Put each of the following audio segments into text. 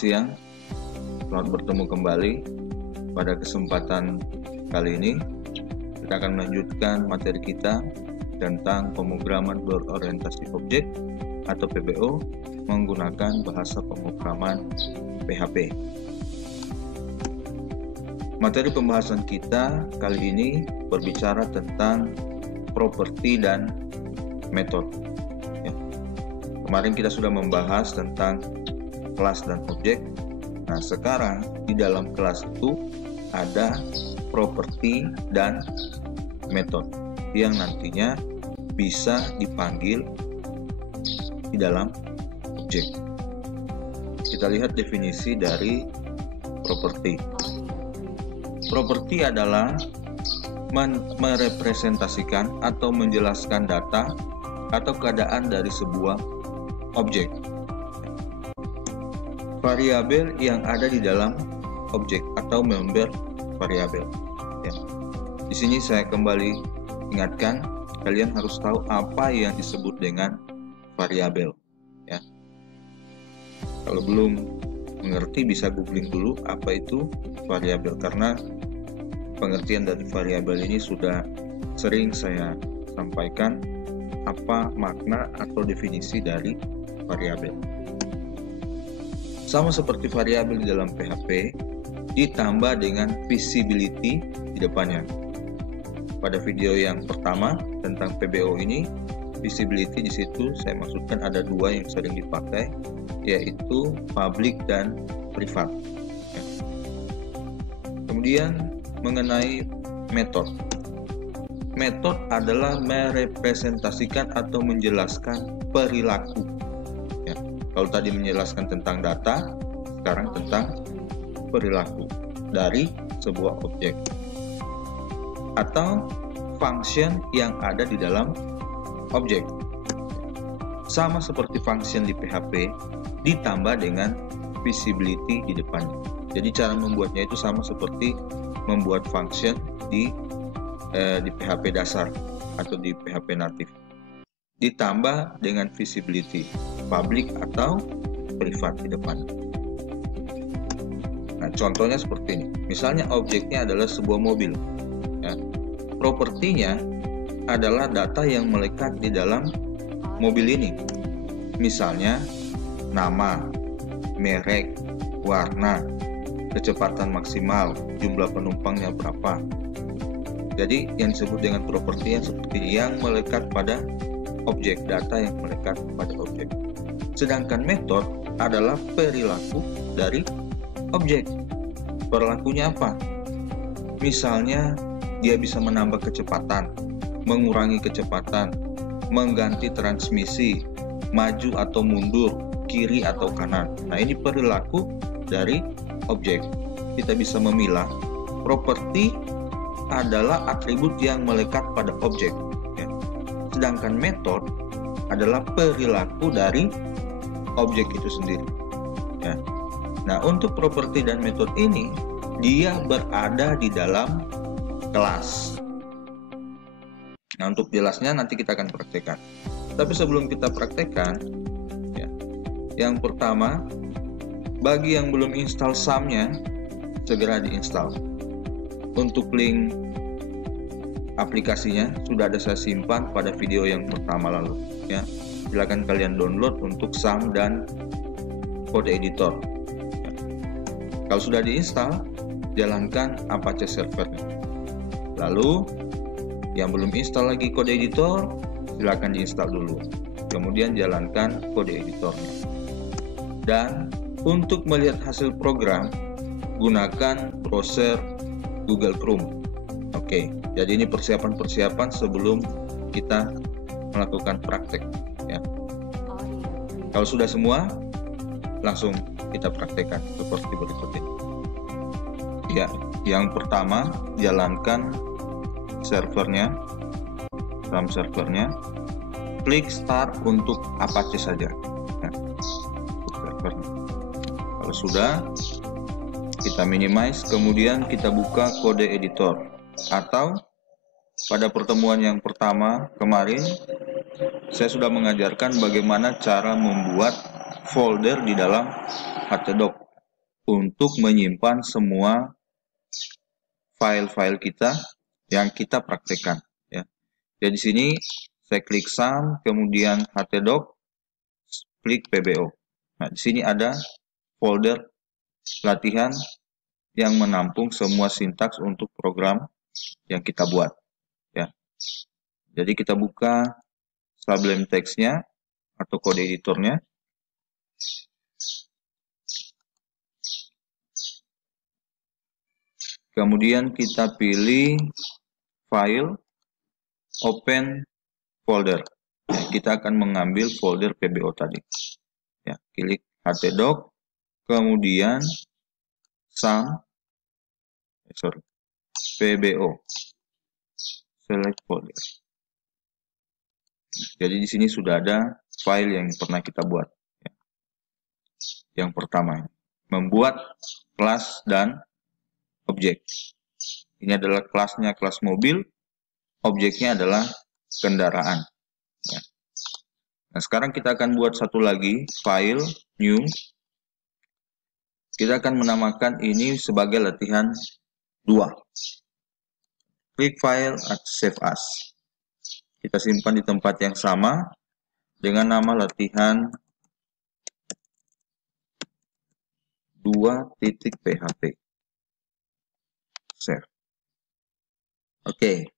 siang, selamat bertemu kembali. Pada kesempatan kali ini kita akan melanjutkan materi kita tentang pemrograman berorientasi objek atau PBO menggunakan bahasa pemrograman PHP. Materi pembahasan kita kali ini berbicara tentang properti dan metode. Kemarin kita sudah membahas tentang kelas dan objek. Nah, sekarang di dalam kelas itu ada properti dan metode yang nantinya bisa dipanggil di dalam objek. Kita lihat definisi dari properti. Properti adalah merepresentasikan atau menjelaskan data atau keadaan dari sebuah objek. Variabel yang ada di dalam objek atau member variabel. Ya. Di sini saya kembali ingatkan, kalian harus tahu apa yang disebut dengan variabel. Ya. Kalau belum mengerti bisa googling dulu apa itu variabel, karena pengertian dari variabel ini sudah sering saya sampaikan apa makna atau definisi dari variabel. Sama seperti variabel di dalam PHP, ditambah dengan visibility di depannya. Pada video yang pertama tentang PBO ini, visibility di situ saya maksudkan ada dua yang sering dipakai, yaitu public dan private. Kemudian mengenai metode. Metode adalah merepresentasikan atau menjelaskan perilaku. Ya, kalau tadi menjelaskan tentang data, sekarang tentang perilaku dari sebuah objek atau function yang ada di dalam objek. Sama seperti function di PHP, ditambah dengan visibility di depannya. Jadi cara membuatnya itu sama seperti membuat function di PHP dasar atau di PHP natif, ditambah dengan visibility public atau private di depan. Nah, contohnya seperti ini. Misalnya objeknya adalah sebuah mobil. Ya. Propertinya adalah data yang melekat di dalam mobil ini. Misalnya nama, merek, warna, kecepatan maksimal, jumlah penumpangnya berapa. Jadi yang disebut dengan properti yang seperti yang melekat pada objek, data yang melekat pada objek. Sedangkan metode adalah perilaku dari objek. Perilakunya apa? Misalnya dia bisa menambah kecepatan, mengurangi kecepatan, mengganti transmisi, maju atau mundur, kiri atau kanan. Nah, ini perilaku dari objek. Kita bisa memilah properti adalah atribut yang melekat pada objek. Ya. Sedangkan metode adalah perilaku dari objek itu sendiri. Ya. Nah, untuk properti dan metode ini, dia berada di dalam kelas. Nah, untuk jelasnya nanti kita akan praktekkan. Tapi sebelum kita praktekkan, ya, yang pertama, bagi yang belum install SAM-nya, segera diinstal. Untuk link aplikasinya sudah ada saya simpan pada video yang pertama lalu. Ya, silakan kalian download untuk SAM dan kode editor. Ya. Kalau sudah diinstal, jalankan Apache servernya. Lalu yang belum install lagi kode editor, silakan diinstal dulu. Kemudian jalankan kode editornya. Dan untuk melihat hasil program, gunakan browser Google Chrome. Oke, jadi ini persiapan-persiapan sebelum kita melakukan praktek. Ya. Kalau sudah semua, langsung kita praktekkan seperti berikut ini. Ya, yang pertama jalankan servernya, RAM servernya. Klik Start untuk Apache saja. Ya, untuk servernya. Kalau sudah, kita minimize, kemudian kita buka kode editor. Atau pada pertemuan yang pertama kemarin, saya sudah mengajarkan bagaimana cara membuat folder di dalam htdoc. untuk menyimpan semua file-file kita yang kita praktekkan. Ya. Jadi di sini saya klik sum, kemudian htdoc, klik PBO. Nah, di sini ada folder latihan yang menampung semua sintaks untuk program yang kita buat. Ya. Jadi kita buka Sublime Text-nya atau kode editornya. Kemudian kita pilih file, open folder. Kita akan mengambil folder PBO tadi. Ya, klik htdoc, kemudian sum, PBO, select folder. Jadi di sini sudah ada file yang pernah kita buat. Yang pertama, membuat kelas dan objek. Ini adalah kelasnya, kelas mobil. Objeknya adalah kendaraan. Ya. Nah, sekarang kita akan buat satu lagi, file, new. Kita akan menamakan ini sebagai latihan 2. Klik file, save as. Kita simpan di tempat yang sama dengan nama latihan 2.php. Save. Oke.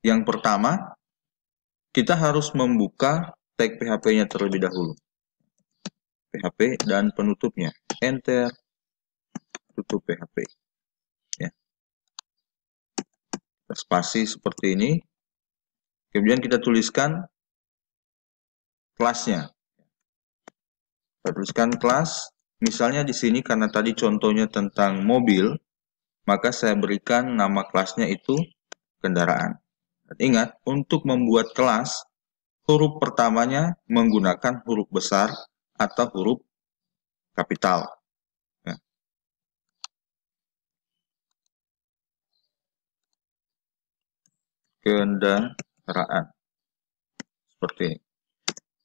Yang pertama, kita harus membuka tag PHP-nya terlebih dahulu. PHP dan penutupnya. Enter, tutup PHP. Ya. Kita spasi seperti ini. Kemudian kita tuliskan kelasnya. Kita tuliskan kelas. Misalnya di sini karena tadi contohnya tentang mobil, maka saya berikan nama kelasnya itu kendaraan. Dan ingat, untuk membuat kelas, huruf pertamanya menggunakan huruf besar atau huruf kapital. Ya. Kendaraan. Seperti ini.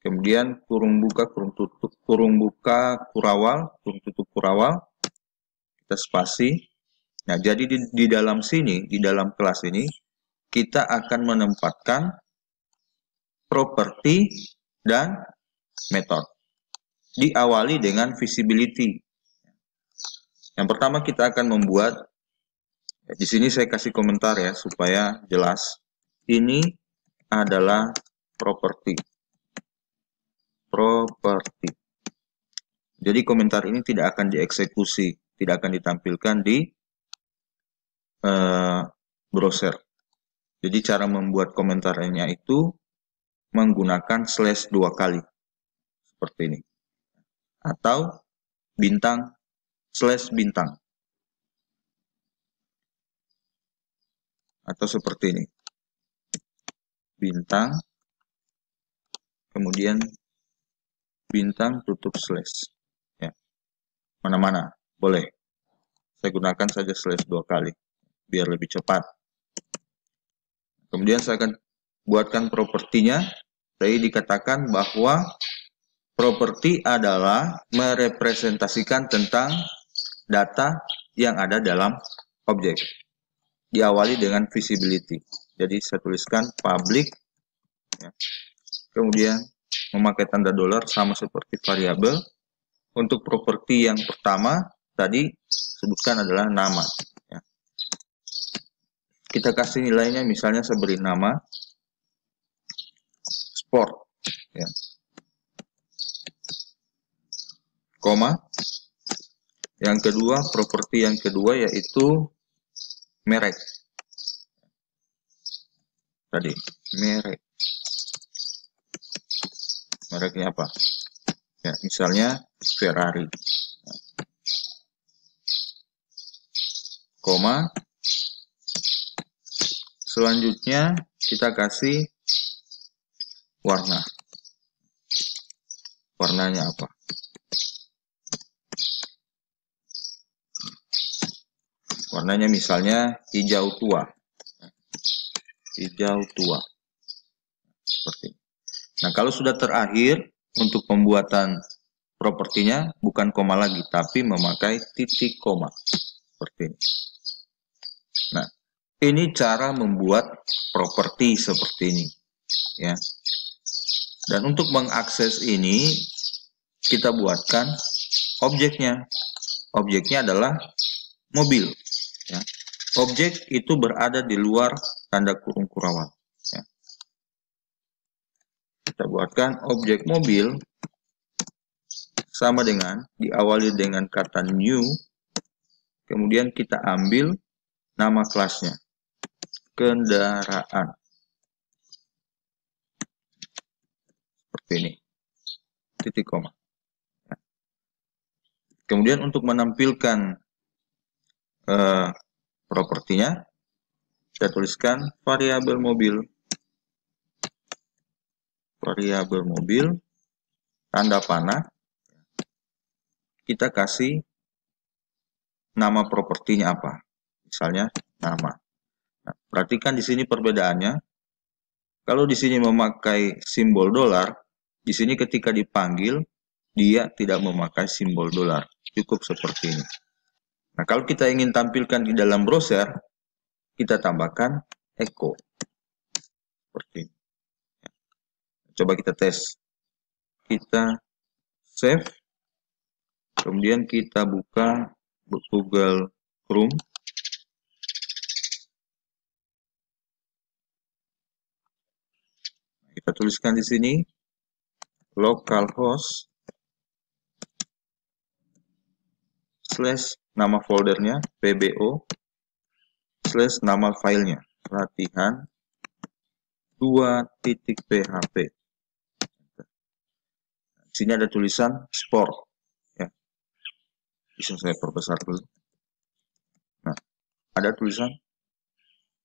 Kemudian kurung buka, kurung tutup, kurung buka, kurawal, kurung tutup kurawal. Kita spasi. Nah, jadi di dalam sini, di dalam kelas ini, kita akan menempatkan properti dan method. Diawali dengan visibility. Yang pertama kita akan membuat, di sini saya kasih komentar ya, supaya jelas. Ini adalah properti. Jadi komentar ini tidak akan dieksekusi, tidak akan ditampilkan di browser. Jadi cara membuat komentarnya itu menggunakan slash 2 kali. Seperti ini. Atau bintang slash bintang. Atau seperti ini. Bintang, kemudian bintang tutup slash. Ya. Mana-mana, boleh. Saya gunakan saja slash 2 kali, biar lebih cepat. Kemudian saya akan buatkan propertinya. Tadi dikatakan bahwa properti adalah merepresentasikan tentang data yang ada dalam objek. Diawali dengan visibility. Jadi saya tuliskan public, ya. Kemudian memakai tanda dolar sama seperti variabel. Untuk properti yang pertama tadi sebutkan adalah nama. Ya. Kita kasih nilainya, misalnya saya beri nama sport, ya. Koma. Yang kedua, properti yang kedua yaitu merek. Tadi merek. Mereknya apa? Ya, misalnya Ferrari. Koma. Selanjutnya kita kasih warna. Warnanya apa? Warnanya misalnya hijau tua. Hijau tua. Seperti ini. Nah, kalau sudah terakhir untuk pembuatan propertinya bukan koma lagi, tapi memakai titik koma seperti ini. Nah, ini cara membuat properti seperti ini, ya. Dan untuk mengakses ini, kita buatkan objeknya. Objeknya adalah mobil, ya. Objek itu berada di luar tanda kurung kurungan, ya. Kita buatkan objek mobil sama dengan diawali dengan kata new, kemudian kita ambil nama kelasnya kendaraan seperti ini, titik koma. Kemudian untuk menampilkan propertinya, kita tuliskan variabel mobil tanda panah, kita kasih nama propertinya apa, misalnya nama. Nah, perhatikan di sini perbedaannya. Kalau di sini memakai simbol dolar, di sini ketika dipanggil dia tidak memakai simbol dolar, cukup seperti ini. Nah, kalau kita ingin tampilkan di dalam browser, kita tambahkan echo seperti ini. Coba kita tes. Kita save, kemudian kita buka Google Chrome. Kita tuliskan di sini localhost / nama foldernya pbo / nama filenya latihan 2.php. Di sini ada tulisan sport, ya. Bisa saya perbesar dulu. Nah, ada tulisan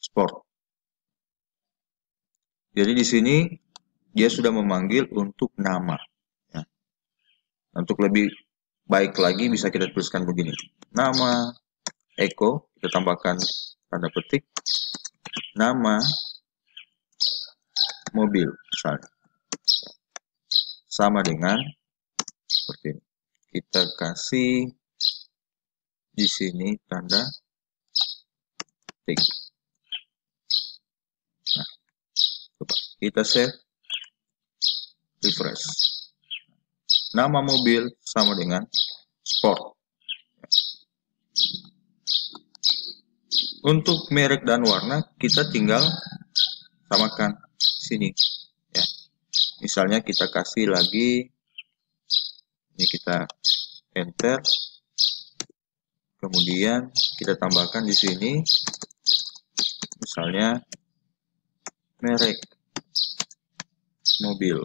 sport. Jadi di sini dia sudah memanggil untuk nama, ya. Untuk lebih baik lagi bisa kita tuliskan begini. Nama echo, kita tambahkan tanda petik, nama mobil misalnya. Sama dengan seperti ini. Kita kasih di sini tanda petik. Nah, coba kita save, refresh. Nama mobil sama dengan sport. Untuk merek dan warna kita tinggal samakan sini, ya. Misalnya kita kasih lagi, ini kita enter, kemudian kita tambahkan di sini, misalnya merek mobil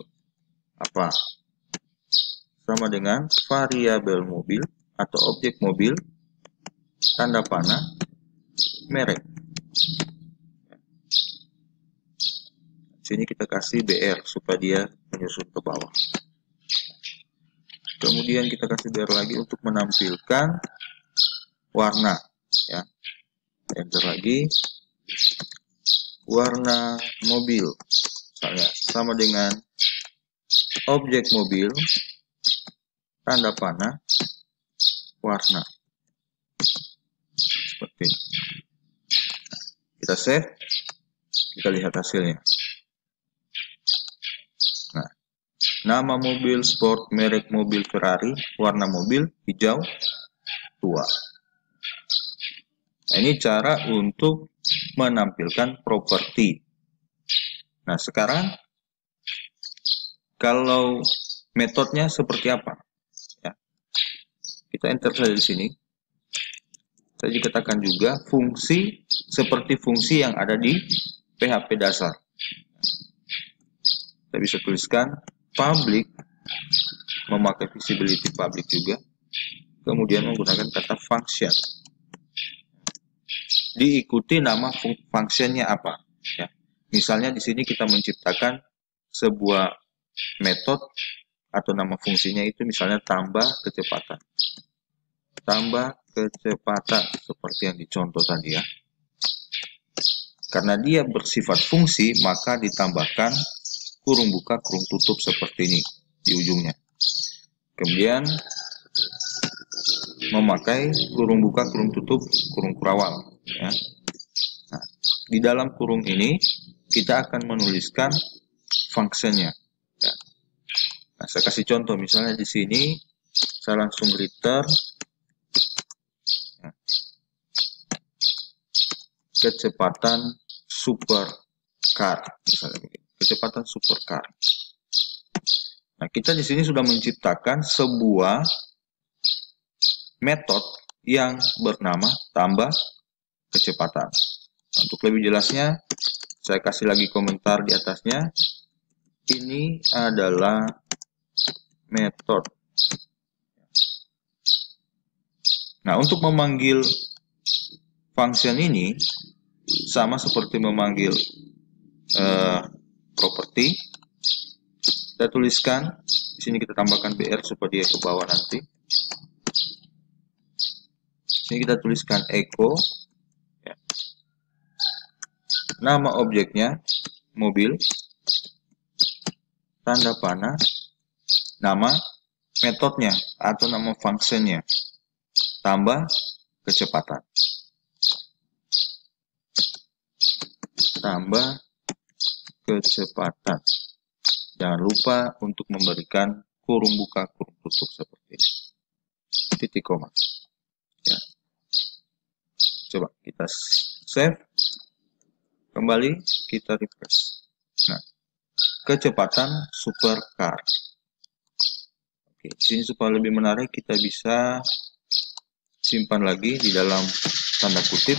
apa, sama dengan variabel mobil atau objek mobil tanda panah merek. Sini kita kasih BR supaya dia menyusun ke bawah. Kemudian kita kasih BR lagi untuk menampilkan warna, ya. Enter lagi, warna mobil misalnya sama dengan objek mobil tanda panah warna seperti ini. Kita save, kita lihat hasilnya. Nah, nama mobil sport, merek mobil Ferrari, warna mobil hijau tua. Nah, ini cara untuk menampilkan properti. Nah, sekarang kalau metodenya seperti apa? Ya. Kita enter saja di sini. Saya katakan juga fungsi seperti fungsi yang ada di PHP dasar. Kita bisa tuliskan public, memakai visibility public juga. Kemudian menggunakan kata function. Diikuti nama functionnya apa, ya. Misalnya di sini kita menciptakan sebuah metode atau nama fungsinya itu misalnya tambah kecepatan. Tambah kecepatan seperti yang dicontoh tadi, ya. Karena dia bersifat fungsi, maka ditambahkan kurung buka kurung tutup seperti ini di ujungnya. kemudian memakai kurung buka, kurung tutup, kurung kurawal. Ya. Nah, di dalam kurung ini kita akan menuliskan fungsinya. Ya. Nah, saya kasih contoh, misalnya di sini saya langsung return kecepatan supercar, misalnya begini. Kecepatan supercar. Nah, kita di sini sudah menciptakan sebuah metode yang bernama tambah kecepatan. Nah, untuk lebih jelasnya, saya kasih lagi komentar di atasnya. Ini adalah metode. Nah, untuk memanggil function ini sama seperti memanggil properti. Kita tuliskan di sini, kita tambahkan BR supaya dia ke bawah nanti. Di sini kita tuliskan echo. Ya. Nama objeknya mobil, tanda panah, nama metodenya atau nama fungsinya, tambah kecepatan. Tambah kecepatan. Jangan lupa untuk memberikan kurung buka, kurung tutup seperti ini. Titik koma. Ya. Coba kita save. Kembali kita refresh. Nah, kecepatan supercar. Oke, di sini supaya lebih menarik kita bisa simpan lagi di dalam tanda kutip.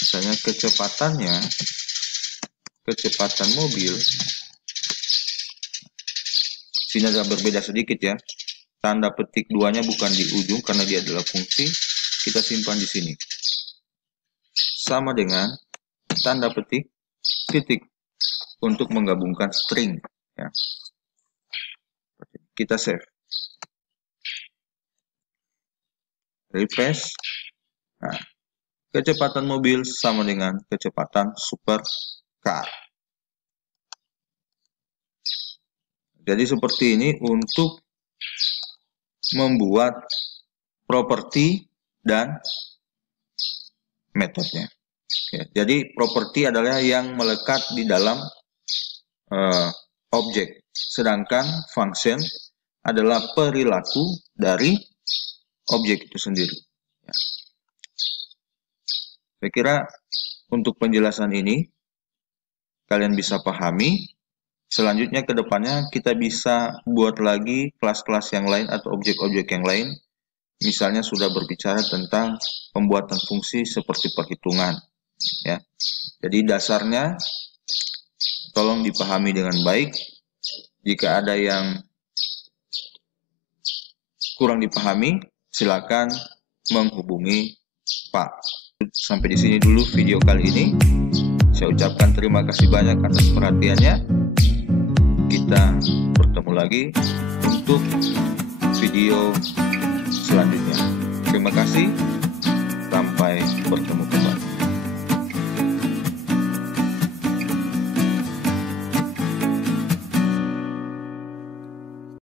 Misalnya kecepatan mobil. Sini agak berbeda sedikit ya. Tanda petik duanya bukan di ujung karena dia adalah fungsi. Kita simpan di sini. Sama dengan tanda petik titik untuk menggabungkan string. Ya. Kita save. Refresh. Nah, kecepatan mobil sama dengan kecepatan supercar. Jadi seperti ini untuk membuat properti dan metodenya. Oke, jadi properti adalah yang melekat di dalam objek, sedangkan function adalah perilaku dari objek itu sendiri. Ya. Saya kira untuk penjelasan ini kalian bisa pahami. Selanjutnya ke depannya kita bisa buat lagi kelas-kelas yang lain atau objek-objek yang lain. Misalnya sudah berbicara tentang pembuatan fungsi seperti perhitungan. Ya. Jadi dasarnya tolong dipahami dengan baik. Jika ada yang kurang dipahami, silakan menghubungi Pak. Sampai di sini dulu video kali ini. Saya ucapkan terima kasih banyak atas perhatiannya. Kita bertemu lagi untuk video selanjutnya. Terima kasih. Sampai bertemu kembali.